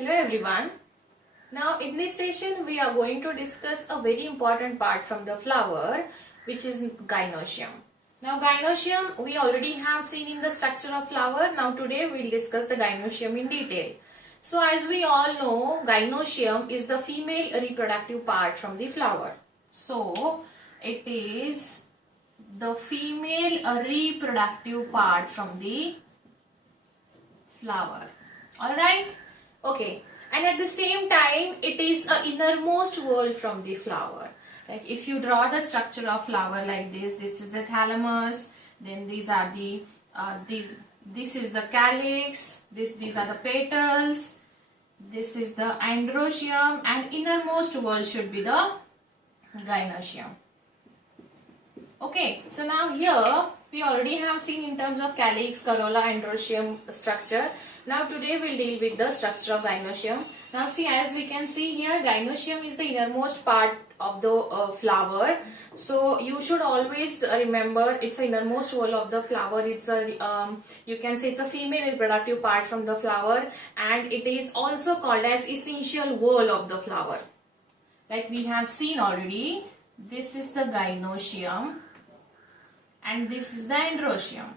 Hello everyone. Now in this session we are going to discuss a very important part from the flower, which is gynoecium. Now gynoecium we already have seen in the structure of flower. Now today we will discuss the gynoecium in detail. So as we all know, gynoecium is the female reproductive part from the flower. So it is the female reproductive part from the flower. Alright? Okay. And at the same time, it is a innermost wall from the flower. Like if you draw the structure of flower like this is the thalamus, then these are the, this is the calyx, these are the petals, this is the androecium, and innermost wall should be the gynoecium. Okay, so now here we already have seen in terms of calyx, corolla, androecium structure. Now today we'll deal with the structure of gynoecium. Now see, as we can see here, gynoecium is the innermost part of the flower. So you should always remember it's the innermost wall of the flower. It's a you can say it's a female reproductive part from the flower, and it is also called as essential wall of the flower. Like we have seen already, this is the gynoecium and this is the androecium.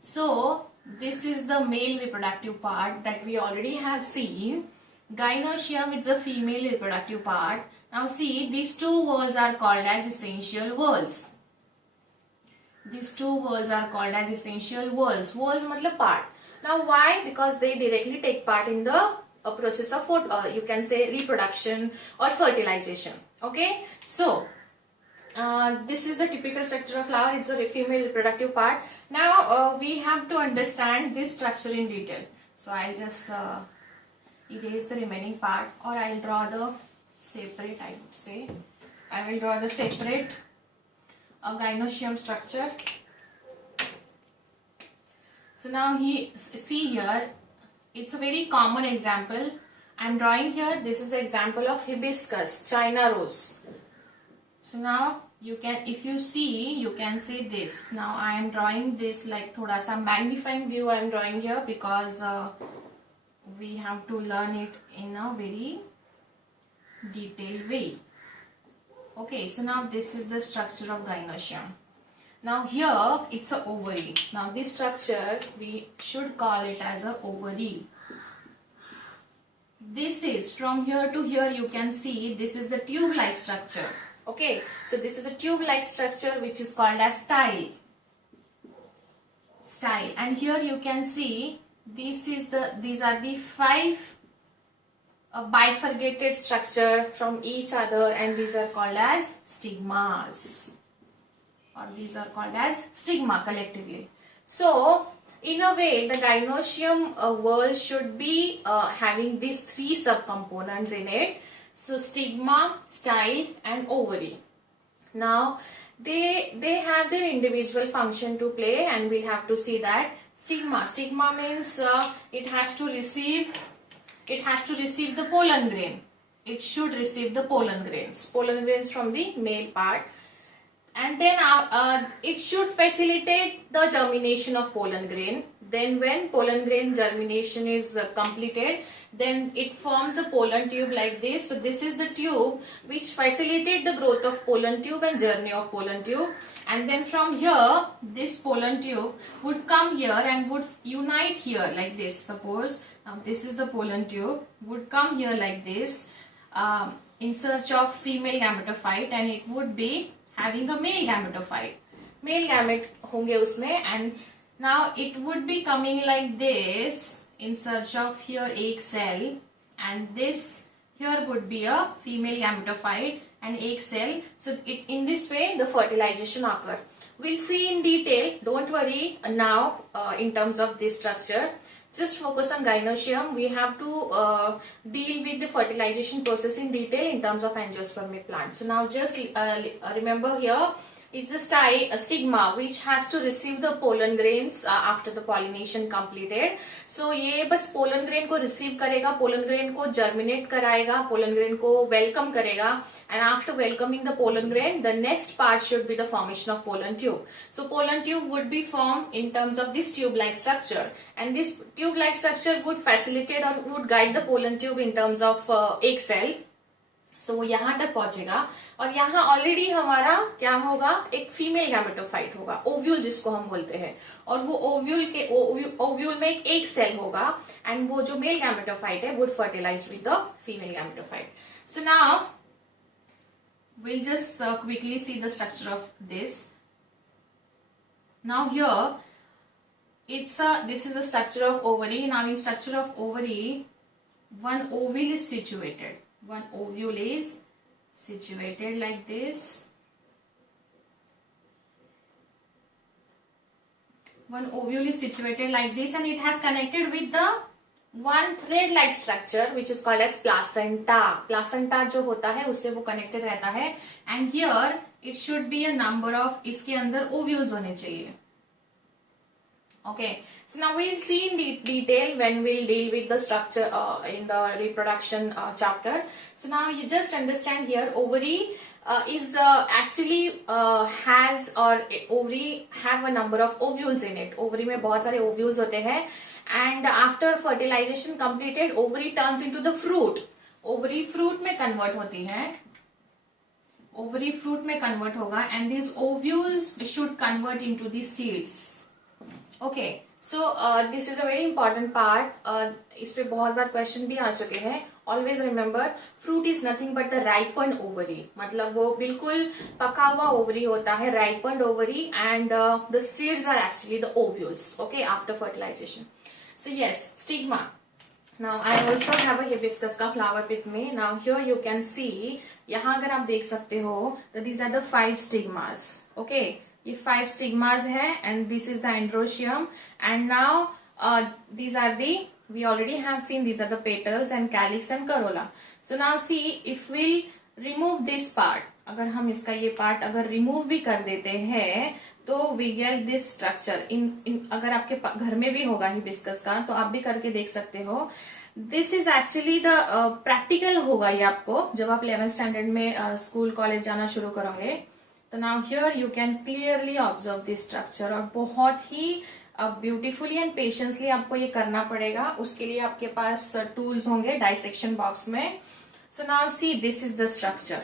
So this is the male reproductive part that we already have seen. Gynoecium is the female reproductive part. Now see, these two walls are called as essential walls. These two walls are called as essential walls. Walls matlab part. Now why? Because they directly take part in the process of you can say reproduction or fertilization. Okay. So this is the typical structure of flower. It's a female reproductive part. Now we have to understand this structure in detail. So I'll just erase the remaining part, or I'll draw the separate, I would say. I will draw the separate gynoecium structure. So now see here, it's a very common example. I'm drawing here, this is the example of hibiscus, China rose. So now you can, if you see, you can see this. Now I am drawing this like thoda sa magnifying view I am drawing here, because we have to learn it in a very detailed way. Okay, so now this is the structure of gynoecium. Now here it's a ovary. Now this structure we should call it as a ovary. This is from here to here, you can see this is the tube-like structure. Okay, so this is a tube-like structure which is called as style. Style, and here you can see these are the 5 bifurcated structure from each other, and these are called as stigmas, or these are called as stigma collectively. So in a way, the gynoecium wall should be having these 3 subcomponents in it. So stigma, style, and ovary. Now they have their individual function to play, and we have to see that. Stigma means it has to receive the pollen grain. It should receive the pollen grains from the male part, and then it should facilitate the germination of pollen grain. Then when pollen grain germination is completed, then it forms a pollen tube like this. So this is the tube which facilitates the growth of pollen tube and journey of pollen tube. And then from here, this pollen tube would come here and would unite here like this. Suppose this is the pollen tube, would come here like this in search of female gametophyte, and it would be having a male gametophyte. Male gamete honge usme, and now it would be coming like this in search of here egg cell, and this here would be a female gametophyte and egg cell. So in this way the fertilization occur. We'll see in detail, don't worry now in terms of this structure. Just focus on gynoecium. We have to deal with the fertilization process in detail in terms of angiospermic plant. So now just remember here, It's a stigma which has to receive the pollen grains after the pollination completed. So ये बस pollen grain को receive करेगा, pollen grain को germinate कराएगा, pollen grain को welcome करेगा, and after welcoming the pollen grain, the next part should be the formation of pollen tube. So pollen tube would be formed in terms of this tube-like structure, and this tube-like structure would facilitate or would guide the pollen tube in terms of egg cell. सो वो यहाँ तक पहुंचेगा और यहाँ already हमारा क्या होगा, एक फीमेल गैमेटोफाइट होगा, ओव्यूल जिसको हम बोलते हैं, और वो ओव्यूल में एक एग सेल होगा, एंड वो जो मेल गैमेटोफाइट है would fertilise with the female gametophyte. So now we'll just quickly see the structure of this. Now here this is the structure of ovary. Now in structure of ovary, one ovule is situated. One ovule is situated like this. One ovule is situated like this, and it has connected with the one thread like structure which is called as placenta. Placenta जो होता है उससे वो connected रहता है, and here it should be a number of, इसके अंदर ovules होने चाहिए. Okay, so now we'll see in detail when we'll deal with the structure in the reproduction chapter. So now you just understand here, ovary is actually has, or ovary have a number of ovules in it. Ovary में बहुत सारे ovules होते हैं, and after fertilization completed, ovary turns into the fruit. Ovary fruit में convert होती है. Ovary fruit में convert होगा, and these ovules should convert into the seeds. Okay, so this is a very important part. इस पे बहुत बार question भी आ चुके हैं. Always remember, fruit is nothing but the ripened ovary. मतलब वो बिल्कुल पका हुआ ovary होता है, ripened ovary, and the seeds are actually the ovules. Okay, after fertilization. So yes, stigma. Now I also have a hibiscus का flower with me. Now here you can see, यहाँ अगर आप देख सकते हो, that these are the 5 stigmas. Okay. ये 5 stigmas है, and this is the androecium, and now these are the, we already have seen, these are the petals and calyx and corolla. So now see, if we'll remove this part, अगर हम इसका ये part अगर remove भी कर देते हैं, तो we get this structure. अगर आपके घर में भी होगा hibiscus का, तो आप भी करके देख सकते हो. This is actually the practical होगा ये आपको जब आप 11th standard में school college जाना शुरू करोगे. तो now here you can clearly observe this structure, और बहुत ही beautifully and patiently आपको ये करना पड़ेगा. उसके लिए आपके पास tools होंगे dissection box में. So now see, this is the structure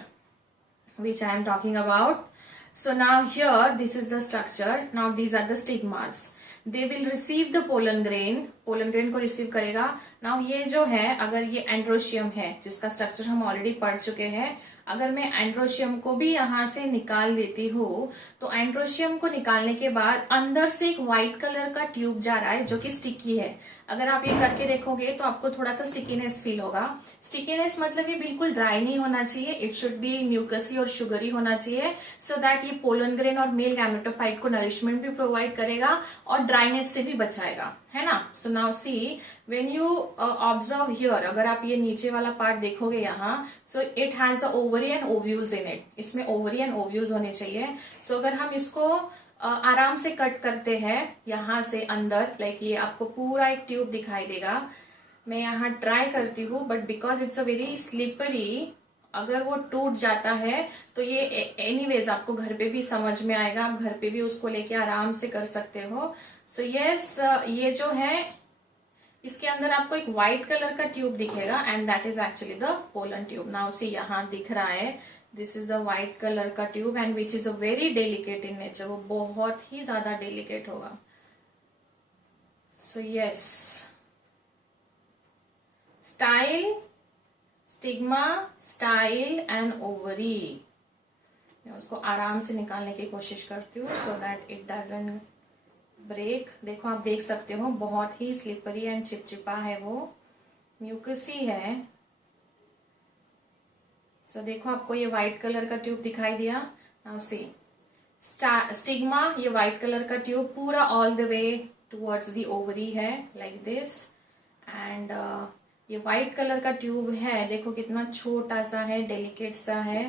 which I am talking about. So now here this is the structure. Now these are the stigmas. They will receive the pollen grain. pollen grain को receive करेगा. Now ये जो है, अगर ये androecium है जिसका structure हम already पढ़ चुके हैं, अगर मैं एंड्रोशियम को भी यहाँ से निकाल देती हूँ, तो एंड्रोशियम को निकालने के बाद अंदर से एक व्हाइट कलर का ट्यूब जा रहा है जो कि स्टिकी है. अगर आप ये करके देखोगे तो आपको थोड़ा सा स्टिकीनेस फील होगा. स्टिकीनेस मतलब ये बिल्कुल ड्राई नहीं होना चाहिए, इट शुड बी म्यूकसी और शुगरी होना चाहिए, सो दैट ये पोलन ग्रेन और मेल गैमेटोफाइट को नरिशमेंट भी प्रोवाइड करेगा और ड्राइनेस से भी बचाएगा, है ना. So now see, when you observe here, अगर आप ये नीचे वाला पार्ट देखोगे यहाँ, so it has a ovary and ovules in it. इसमें ओवरी एंड ओव्यूल्स होने चाहिए. सो अगर हम इसको आराम से कट करते हैं यहाँ से अंदर, लाइक ये आपको पूरा एक ट्यूब दिखाई देगा. मैं यहाँ ट्राई करती हूँ, but because it's a very slippery, अगर वो टूट जाता है तो ये एनीवेज आपको घर पे भी समझ में आएगा, आप घर पे भी उसको लेके आराम से कर सकते हो. सो यस, ये जो है इसके अंदर आपको एक व्हाइट कलर का ट्यूब दिखेगा, and that is actually the pollen tube. Now see, यहाँ दिख रहा है, this is the white colour का tube, and which is a very delicate in nature. वो बहुत ही ज्यादा डेलिकेट होगा. So yes, style, stigma, style and ovary. मैं उसको आराम से निकालने की कोशिश करती हूँ so that it doesn't break. देखो, आप देख सकते हो बहुत ही स्लिपरी एंड चिपचिपा है, वो म्यूकसी है. सो देखो, आपको ये व्हाइट कलर का ट्यूब दिखाई दिया. नाउ सी, स्टिग्मा, ये व्हाइट कलर का ट्यूब पूरा all the way towards the ovary है, लाइक दिस. एंड ये व्हाइट कलर का ट्यूब है, देखो कितना छोटा सा है, डेलिकेट सा है.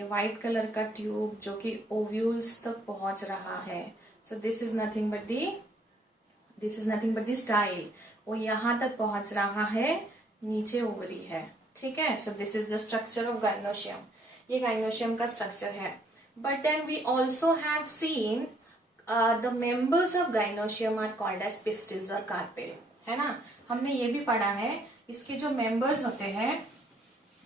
ये व्हाइट कलर का ट्यूब जो कि ओव्यूल्स तक पहुंच रहा है. So this is nothing but the style. वो यहाँ तक पहुंच रहा है, नीचे ओवरी है. ठीक है. So this is the structure of gynoecium. ये गाइनोशियम का स्ट्रक्चर है. But then we also have seen the members of gynoecium are called as pistils और कार्पेल. है ना. हमने ये भी पढ़ा है, इसके जो मेंबर्स होते हैं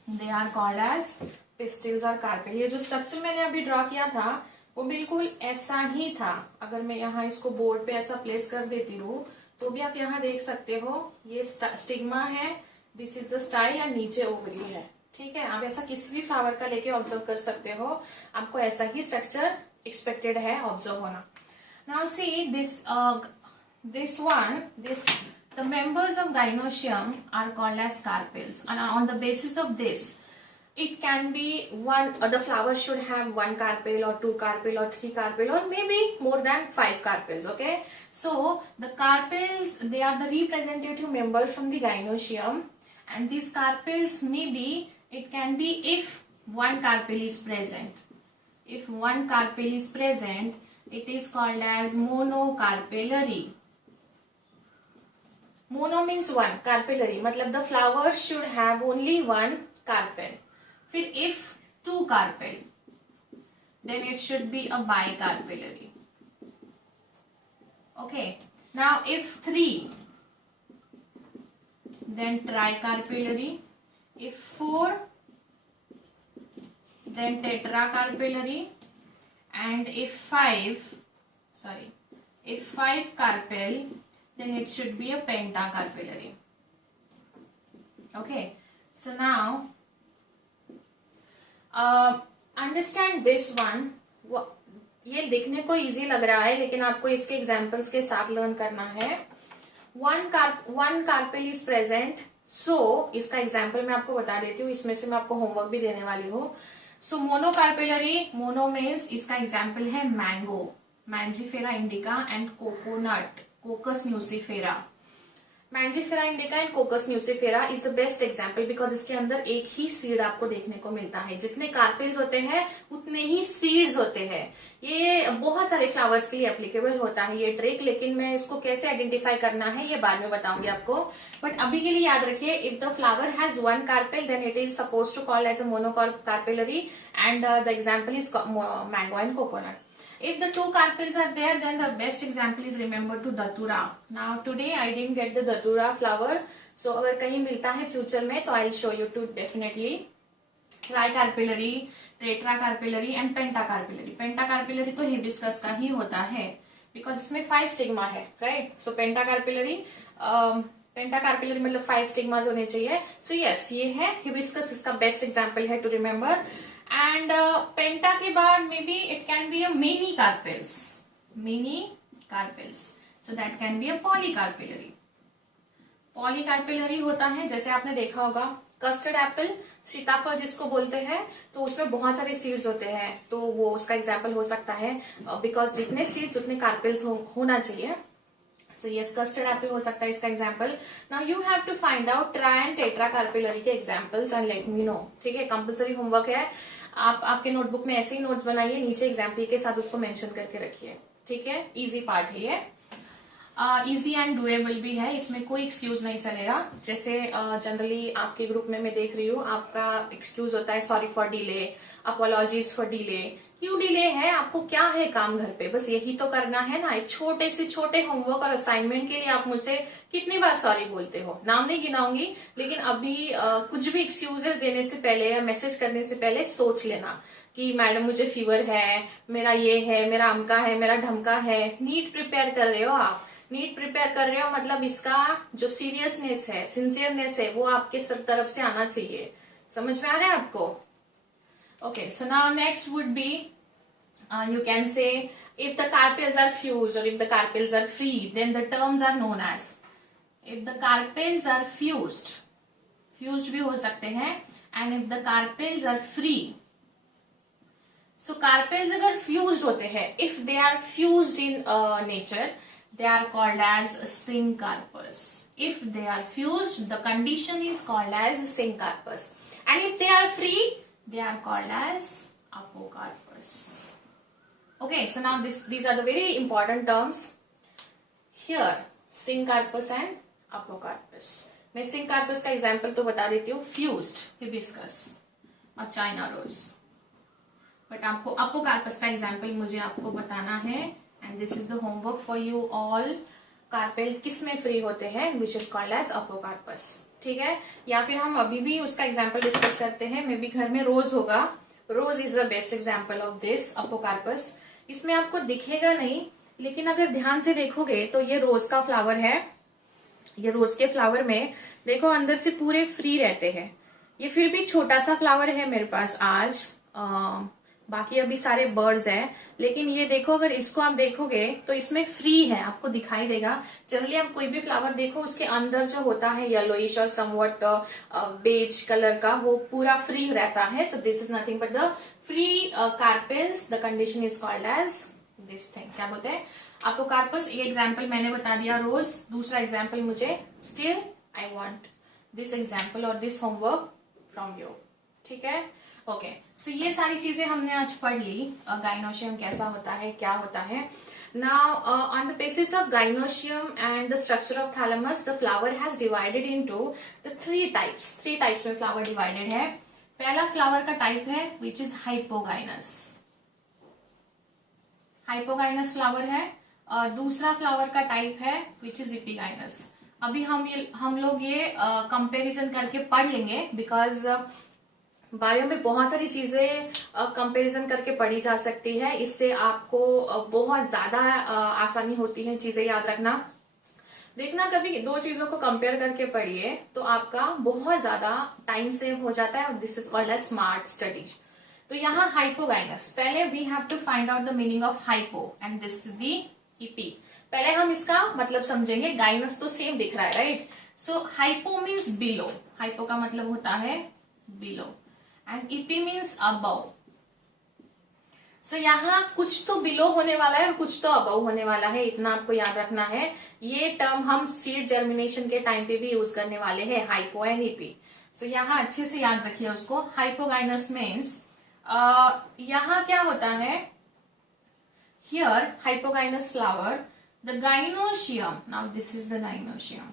they are called as pistils और कार्पेल. ये जो स्ट्रक्चर मैंने अभी ड्रॉ किया था वो बिल्कुल ऐसा ही था. अगर मैं यहाँ इसको बोर्ड पे ऐसा प्लेस कर देती हूँ तो भी आप यहाँ देख सकते हो, ये स्टिग्मा है, this is the style and नीचे ओवरी है. ठीक है. आप ऐसा किसी भी फ्लावर का लेके ऑब्जर्व कर सकते हो, आपको ऐसा ही स्ट्रक्चर एक्सपेक्टेड है ऑब्जर्व होना. Now see this one, the members of gynoecium are called as carpels, and on the basis of this it can be one, the flower should have one carpel or two carpel or three carpel or maybe more than 5 carpels. Okay, so the carpels, they are the representative members from the gynoecium, and these carpels maybe, it can be if one carpel is present. If one carpel is present, it is called as monocarpellary. Mono means one, carpellary मतलब the flower should have only one carpel. फिर if two carpel, then it should be a bicarpellary. Okay. Now if 3, then tricarpellary. If 4, then tetracarpellary. And if 5 carpel, then it should be a pentacarpellary. Okay. So now understand this one. ये देखने को easy लग रहा है लेकिन आपको इसके examples के साथ लर्न करना है. One carpel is present. So इसका एग्जांपल मैं आपको बता देती हूँ, इसमें से मैं आपको होमवर्क भी देने वाली हूँ. सो मोनोकार्पेलरी, मोनो मीन्स इसका एग्जांपल है mango, Mangifera indica and coconut, कोकस nucifera. Mangifera indica and कोकस nucifera is the best example because इसके अंदर एक ही सीड आपको देखने को मिलता है. जितने कार्पेल्स होते हैं उतने ही सीड्स होते हैं. ये बहुत सारे फ्लावर्स के लिए एप्लीकेबल होता है ये ट्रिक, लेकिन मैं इसको कैसे आइडेंटिफाई करना है ये बाद में बताऊंगी आपको. बट अभी के लिए याद रखिए, if the flower has one carpel then it is suppose to call as a monocarpellary and the example is mango and coconut. If the 2 carpels are there, then the best example is remember to datura. Now today I didn't get the datura flower, so अगर कहीं मिलता है future में तो I'll show you to definitely. Tricarpellary, tetracarpellary and pentacarpellary. Pentacarpellary तो hibiscus का ही होता है because इसमें 5 स्टिग्मा है, right? So pentacarpellary मतलब 5 स्टिग्मास होने चाहिए. So yes, ये है hibiscus, इसका बेस्ट एग्जाम्पल है to remember. And penta के बाद maybe it can be a many carpels, so that can be a polycarpellary. Polycarpellary होता है जैसे आपने देखा होगा कस्टर्ड एप्पल, सीताफल जिसको बोलते हैं, तो उसमें बहुत सारे सीड्स होते हैं, तो वो उसका एग्जाम्पल हो सकता है बिकॉज जितने सीड्स उतने कार्पेल्स होना चाहिए. So yes, custard apple हो सकता है इसका example. Now you have to find out tri and tetracarpellary के examples and let me know. ठीक है, कंपल्सरी होमवर्क है. आप आपके नोटबुक में ऐसे ही नोट्स बनाइए, नीचे एग्जाम्पल के साथ उसको मेंशन करके रखिए. ठीक है, इजी पार्ट है ये, इजी एंड डुएबल भी है, इसमें कोई एक्सक्यूज नहीं चलेगा. जैसे जनरली आपके ग्रुप में मैं देख रही हूँ आपका एक्सक्यूज होता है sorry for delay, apologies for delay. क्यों डिले है, आपको क्या है काम घर पे, बस यही तो करना है ना. एक छोटे से छोटे होमवर्क और असाइनमेंट के लिए आप मुझसे कितनी बार सॉरी बोलते हो, नाम नहीं गिनाऊंगी, लेकिन अभी कुछ भी एक्सक्यूजेस देने से पहले या मैसेज करने से पहले सोच लेना कि मैडम मुझे फीवर है, मेरा ये है, मेरा अमका है, मेरा ढमका है. नीट प्रिपेयर कर रहे हो आप, नीट प्रिपेयर कर रहे हो मतलब इसका जो सीरियसनेस है, सिंसियरनेस है, वो आपके सब तरफ से आना चाहिए. समझ में आ रहा है आपको? Okay, so now next would be you can say if the carpels are fused or if the carpels are free, then the terms are known as. If the carpels are fused भी हो सकते हैं, and if the carpels are free. So carpels अगर fused होते हैं, if they are fused in nature, they are called as syncarpous. If they are fused, the condition is called as syncarpous. And if they are free, they are called as apocarpus. Okay, so now these are the very important terms here, syncarpus and apocarpus. मैं syncarpus का example तो बता देती हूँ, fused hibiscus और China rose, but आपको अपोकार्पस का example मुझे आपको बताना है, and this is the homework for you all. Carpel किस में फ्री होते हैं, विच इज कॉल्ड एज अपोकार्पस. ठीक है, या फिर हम अभी भी उसका एग्जाम्पल डिस्कस करते हैं. मे बी घर में रोज होगा. Rose is the best example of this apocarpous. इसमें आपको दिखेगा नहीं, लेकिन अगर ध्यान से देखोगे तो ये रोज का फ्लावर है. ये रोज के फ्लावर में देखो अंदर से पूरे फ्री रहते हैं. ये फिर भी छोटा सा फ्लावर है मेरे पास आज, बाकी अभी सारे बर्ड्स हैं, लेकिन ये देखो अगर इसको आप देखोगे तो इसमें फ्री है, आपको दिखाई देगा. जनरली आप कोई भी फ्लावर देखो उसके अंदर जो होता है येलोइश और समवट बेज कलर का, वो पूरा फ्री रहता है. So this is nothing but the free carpels. The condition is called as this thing. क्या बोलते हैं, अपोकार्पस. ये एग्जाम्पल मैंने बता दिया रोज. दूसरा एग्जाम्पल मुझे still I want this example और दिस होमवर्क फ्रॉम यू. ठीक है, ओके. सो ये सारी चीजें हमने आज पढ़ ली. गाइनोशियम कैसा होता है, क्या होता है. Now on the basis of gynoecium and the structure of thalamus, the flower has divided into the three types. Three types में फ्लावर डिवाइडेड है. पहला फ्लावर का टाइप है which is hypogynous. Hypogynous flower है. दूसरा फ्लावर का type है which is epigynous. अभी हम लोग ये कंपैरिजन करके पढ़ लेंगे, बिकॉज बायो में बहुत सारी चीजें कंपैरिजन करके पढ़ी जा सकती है. इससे आपको बहुत ज्यादा आसानी होती है चीजें याद रखना. देखना, कभी दो चीजों को कंपेयर करके पढ़िए तो आपका बहुत ज्यादा टाइम सेव हो जाता है. This is called as smart study. तो यहाँ हाइपोगाइनस, पहले we have to find out the meaning of hypo and this is the epi. पहले हम इसका मतलब समझेंगे. गाइनस तो सेम दिख रहा है, right. So hypo means below. Hypo का मतलब होता है below and epi means above. So यहाँ कुछ तो बिलो होने वाला है और कुछ तो अबव होने वाला है, इतना आपको याद रखना है. ये टर्म हम सीड जर्मिनेशन के टाइम पे भी यूज करने वाले हैं, हाइपो एंड इपी. सो यहाँ अच्छे से याद रखिए उसको. हाइपोगाइनस मीन्स यहाँ क्या होता है, here hypogynous flower, the gynoecium. Now this is the gynoecium.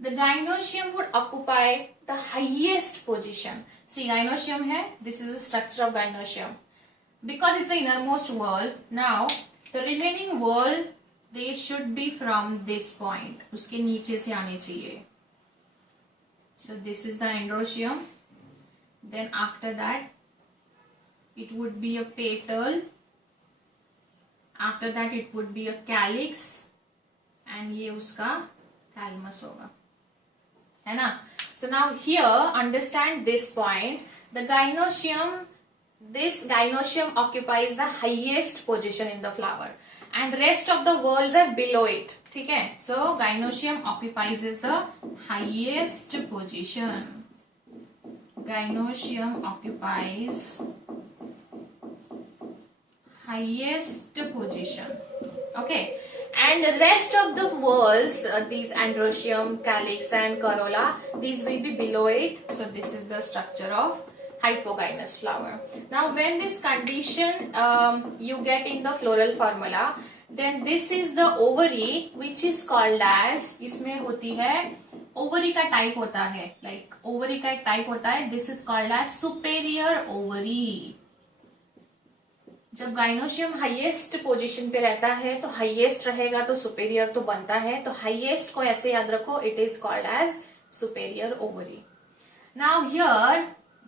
The gynoecium would occupy the highest position. See, gynoecium है. This is the structure of gynoecium. Because it's the innermost wall. Now, the remaining wall, they should be from this point. उसके नीचे से आने चाहिए. So this is the endoecium. Then after that, it would be a petal. After that, it would be a calyx. And ये उसका thalamus होगा, है ना. So now here understand this point. The gynoecium, this gynoecium occupies the highest position in the flower and rest of the whorls are below it. ठीक है. So gynoecium occupies is the highest position. Gynoecium occupies highest position. Okay. And the rest of the whorls, these androecium, calyx and corolla, these will be below it. So this is the structure of hypogynous flower. Now when this condition you get in the floral formula, then this is the ovary which is called as, इसमें होती है ovary का type होता है, like ovary का एक type होता है. This is called as superior ovary. जब गाइनोशियम हाईएस्ट पोजीशन पे रहता है तो हाईएस्ट रहेगा तो सुपेरियर तो बनता है. तो हाईएस्ट को ऐसे याद रखो, it is called as superior ovary. Now here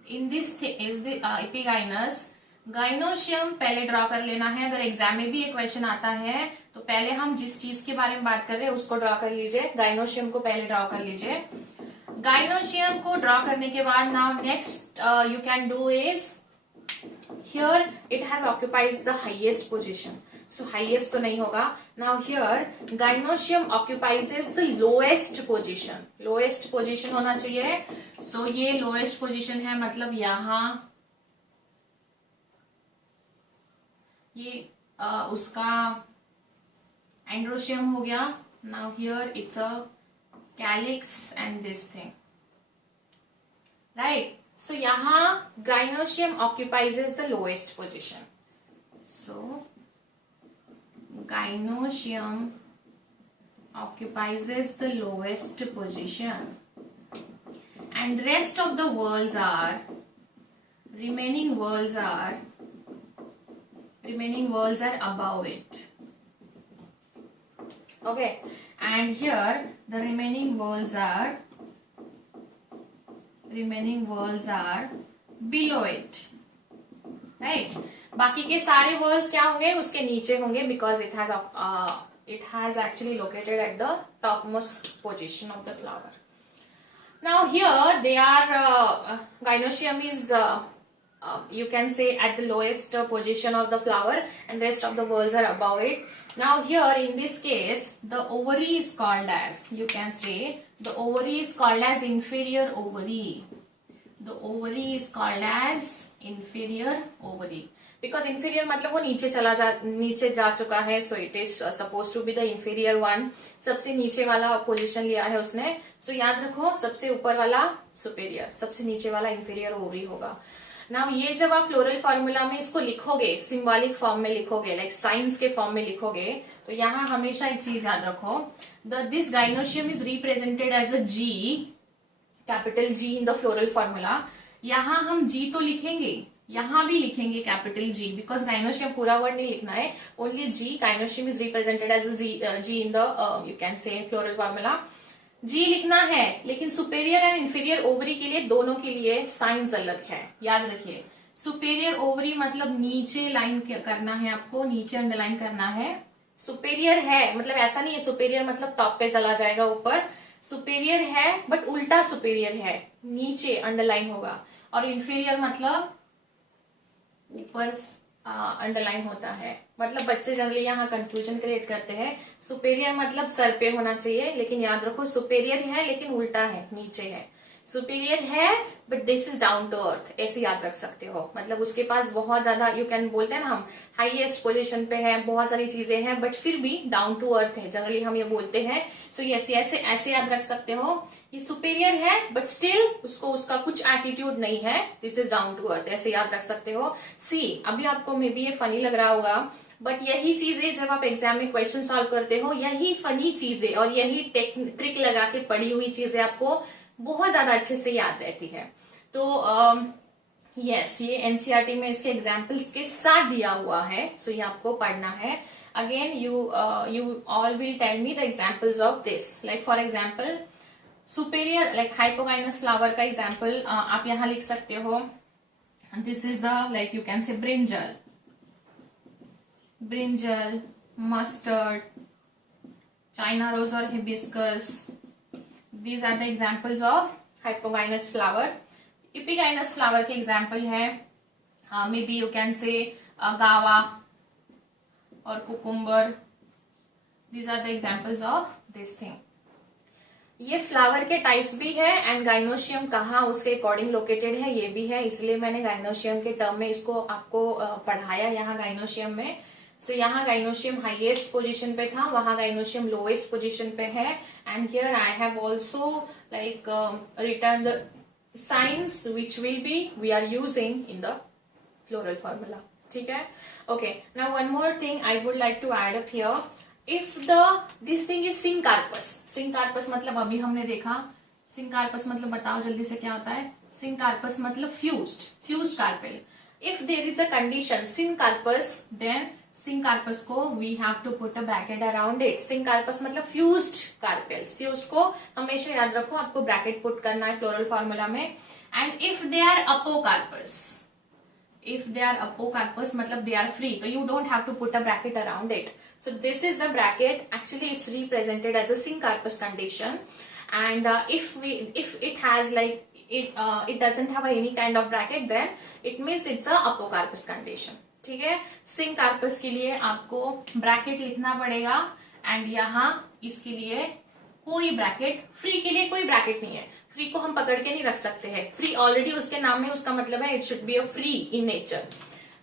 in this is the epigynous. Gynoecium पहले ड्रॉ कर लेना है. अगर एग्जाम में भी एक क्वेश्चन आता है तो पहले हम जिस चीज के बारे में बात कर रहे हैं उसको ड्रॉ कर लीजिए. गाइनोशियम को पहले ड्रॉ कर लीजिए. गाइनोशियम को ड्रॉ करने के बाद now next you can do is, here it has occupies the highest position. So highest तो नहीं होगा. Now here gynoecium occupies the lowest position. Lowest position होना चाहिए. So ये lowest position है, मतलब यहाँ ये उसका androecium हो गया. Now here it's a calyx and this thing. Right. So यहाँ gynoecium occupies the lowest position. So gynoecium occupies the lowest position and rest of the remaining whorls are above it. Okay, and here the remaining whorls are below it, right. बाकी के सारे words क्या होंगे, उसके नीचे होंगे, because it has actually located at the top most position of the flower. Now here they are gynoecium is you can say at the lowest position of the flower and rest of the whorls are above it. Now here in this case the ovary is called as, you can say the ovary is called as inferior ovary. The ovary is called as inferior ovary. Because inferior मतलब वो नीचे जा चुका है. So it is suppose to be the inferior one. सबसे नीचे वाला position लिया है उसने. सो याद रखो, सबसे ऊपर वाला सुपेरियर, सबसे नीचे वाला इंफीरियर ओवरी होगा. नाउ ये जब आप फ्लोरल फॉर्मूला में इसको लिखोगे, सिंबॉलिक फॉर्म में लिखोगे, लाइक साइंस के फॉर्म में लिखोगे, तो यहाँ हमेशा एक चीज याद रखो, this gynoecium is represented as a G, capital G in the floral formula. यहाँ हम जी तो लिखेंगे, यहां भी लिखेंगे कैपिटल जी, बिकॉज गाइनोशियम पूरा वर्ड नहीं लिखना है, only G. Gynoecium is represented as G in the you can say floral formula. G लिखना है, लेकिन सुपेरियर एंड इंफीरियर ओवरी के लिए दोनों के लिए साइंस अलग है. याद रखिए, सुपेरियर ओवरी मतलब नीचे लाइन करना है आपको, नीचे अंडरलाइन करना है. सुपेरियर है मतलब ऐसा नहीं है सुपेरियर मतलब टॉप पे चला जाएगा ऊपर. सुपेरियर है बट उल्टा सुपेरियर है, नीचे अंडरलाइन होगा. और इंफीरियर मतलब ऊपर अंडरलाइन होता है. मतलब बच्चे जनरली यहाँ कंफ्यूजन क्रिएट करते हैं. सुपेरियर मतलब सर पे होना चाहिए, लेकिन याद रखो सुपेरियर है लेकिन उल्टा है, नीचे है. सुपेरियर है but this is down to earth, ऐसे याद रख सकते हो. मतलब उसके पास बहुत ज्यादा, यू कैन बोलते हैं ना हम, हाईएस्ट पोजीशन पे है, बहुत सारी चीजें हैं, बट फिर भी डाउन टू अर्थ है, जनरली हम ये बोलते हैं. सो यस, ऐसे याद रख सकते हो. ये सुपेरियर है बट स्टिल उसका कुछ एटीट्यूड नहीं है, this is down to earth, ऐसे याद रख सकते हो. सी, अभी आपको मे बी ये फनी लग रहा होगा, बट यही चीजें जब आप एग्जाम में क्वेश्चन सॉल्व करते हो, यही फनी चीजें और यही ट्रिक लगा के पढ़ी हुई चीजें आपको बहुत ज्यादा अच्छे से याद रहती है. तो यस, ये एनसीईआरटी में इसके एग्जाम्पल्स के साथ दिया हुआ है. सो ये आपको पढ़ना है. Again you all will tell me the examples of this. Like for example, superior like hypogynous flower का example आप यहाँ लिख सकते हो. This is the, like you can say, brinjal, mustard, China rose or hibiscus. These are the examples of hypogynous flower. Epigynous flower के example है maybe you can say guava or cucumber. These are the examples of this thing. ये flower के types भी है and gynoecium कहाँ उसके according located है ये भी है, इसलिए मैंने गाइनोशियम के टर्म में इसको आपको पढ़ाया यहाँ गाइनोशियम में. सो यहाँ गाइनोशियम हाईएस्ट पोजीशन पे था, वहां गाइनोशियम लोएस्ट पोजीशन पे है. And here I have also like return the signs which will be we are using in the floral formula. ठीक है. Okay, now one more thing I would like to add up here. If this thing is syncarpous. Syncarpous मतलब अभी हमने देखा, सिंकार्पस मतलब बताओ जल्दी से क्या होता है. सिंकार्पस मतलब fused carpel. If there is a condition syncarpous, then syncarpous को we have to put a bracket around it. Syncarpous मतलब फ्यूज्ड कार्पेल्स. फ्यूज्ड को हमेशा याद रखो, आपको ब्रैकेट पुट करना है फ्लोरल फॉर्मूला में. And if they are apocarpous, if they are apocarpus मतलब they are free, so you don't have to put a bracket around it. So this is the bracket. Actually it's represented as a syncarpus condition. And if it has like it doesn't have any kind of bracket, then it means it's a apocarpus condition. ठीक है. syncarpus के लिए आपको bracket लिखना पड़ेगा and यहाँ इसके लिए कोई ब्रैकेट, फ्री के लिए कोई ब्रैकेट नहीं है. फ्री को हम पकड़ के नहीं रख सकते हैं. फ्री ऑलरेडी उसके नाम में उसका मतलब है it should be a free in nature.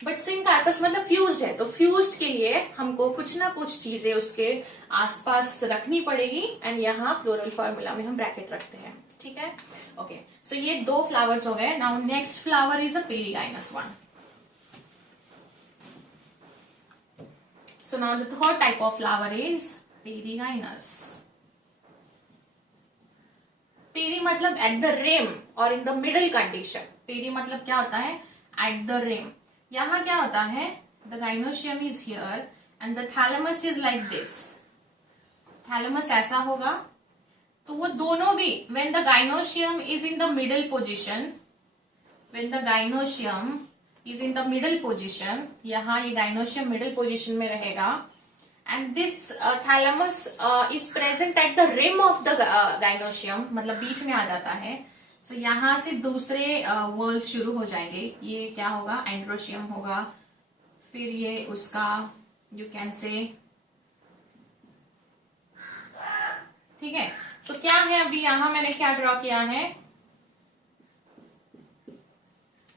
But syncarpous मतलब फ्यूज्ड है, तो फ्यूज्ड के लिए हमको कुछ ना कुछ चीजें उसके आसपास रखनी पड़ेगी एंड यहाँ फ्लोरल फॉर्मूला में हम ब्रैकेट रखते हैं. ठीक है, ओके। सो ये 2 फ्लावर्स हो गए। Now next flower is a perigynous one. So now the third type of flower is perigynous. Peri मतलब at the rim or in the middle condition. Peri मतलब क्या होता है? At the rim. यहाँ क्या होता है? The gynoecium is here and the thalamus is like this. Thalamus ऐसा होगा, तो वो दोनों भी when the gynoecium is in the middle position, when the gynoecium is in the middle position, यहाँ ये gynoecium middle position में रहेगा, and this thalamus is present at the rim of the gynoecium, मतलब बीच में आ जाता है। so यहाँ से दूसरे whorls शुरू हो जाएंगे। ये क्या होगा? एंड्रोशियम होगा, फिर ये उसका you can say, ठीक है। so क्या है, अभी यहाँ मैंने क्या ड्रॉ किया है?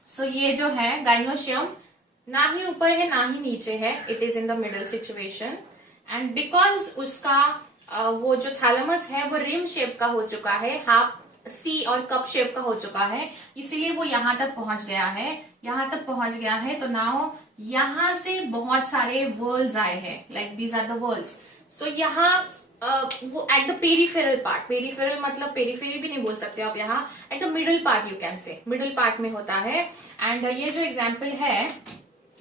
सो ये जो है गाइनोशियम ना ही ऊपर है ना ही नीचे है, it is in the middle situation, and because उसका वो जो थैलेमस है वो रिम शेप का हो चुका है, हाफ सी और कप शेप का हो चुका है, इसीलिए वो यहां तक पहुंच गया है। यहां तक पहुंच गया है तो नाउ यहां से बहुत सारे वर्ल्स आए हैं, like these are the whorls. So यहाँ वो at the peripheral part, peripheral मतलब पेरीफेरी भी नहीं बोल सकते आप, यहाँ at the middle part you can say, middle part में होता है। एंड ये जो एग्जाम्पल है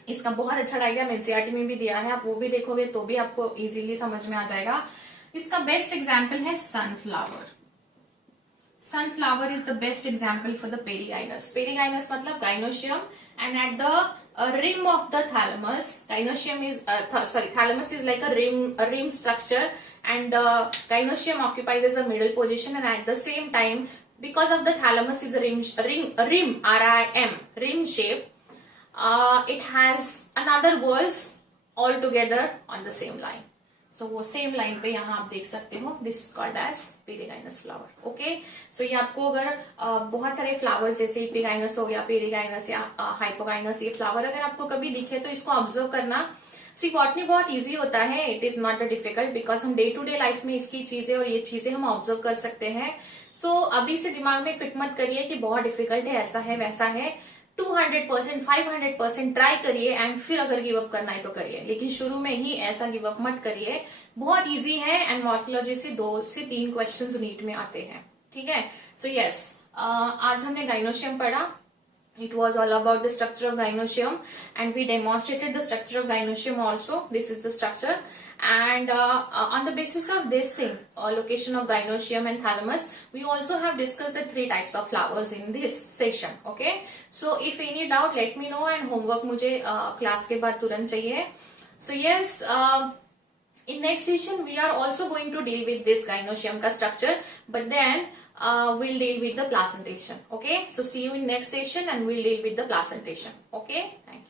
इसका बहुत अच्छा डायग्राम एनसीईआरटी में भी दिया है, आप वो भी देखोगे तो भी आपको इजीली समझ में आ जाएगा। इसका बेस्ट एग्जाम्पल है sunflower. Sunflower is the best example for the perigynous. Perigynous मतलब gynoecium and at the rim of the thalamus, gynoecium is thalamus is like a rim structure, and gynoecium occupies the middle position, and at the same time because of the thalamus is a rim rim shape, it has another whorls all together on the same line. So वो same line पे यहाँ आप देख सकते हो, this called as perigynous flower. Okay, so ये आपको अगर बहुत सारे फ्लावर्स जैसे पेरिगाइनस हो गया, पेरिगाइनस या हाइपोगाइनस, ये फ्लावर अगर आपको कभी दिखे तो इसको ऑब्जर्व करना। सी बॉटनी बहुत इजी होता है, it is not a difficult, because हम डे टू डे लाइफ में इसकी चीजें और ये चीजें हम ऑब्जर्व कर सकते हैं। सो अभी से दिमाग में फिट मत करिए कि बहुत डिफिकल्ट है, ऐसा है वैसा है। 200%, 500% ट्राई करिए एंड फिर अगर गिव अप करना है तो करिए, लेकिन शुरू में ही ऐसा गिव अप मत करिए। बहुत इजी है एंड मॉर्फोलॉजी से 2 से 3 क्वेश्चंस नीट में आते हैं, ठीक है। सो यस, आज हमने गाइनोशियम पढ़ा। It was all about the structure of gynoecium, and we demonstrated the structure of gynoecium also. This is the structure, and on the basis of this thing, location of gynoecium and thalamus, we also have discussed the 3 types of flowers in this session. Okay, so if any doubt, let me know, and homework मुझे class के बाद तुरंत चाहिए। So yes, in next session we are also going to deal with this gynoecium का structure, but then we'll deal with the placentation. Okay, so see you in next session and we'll deal with the placentation. Okay, thank you.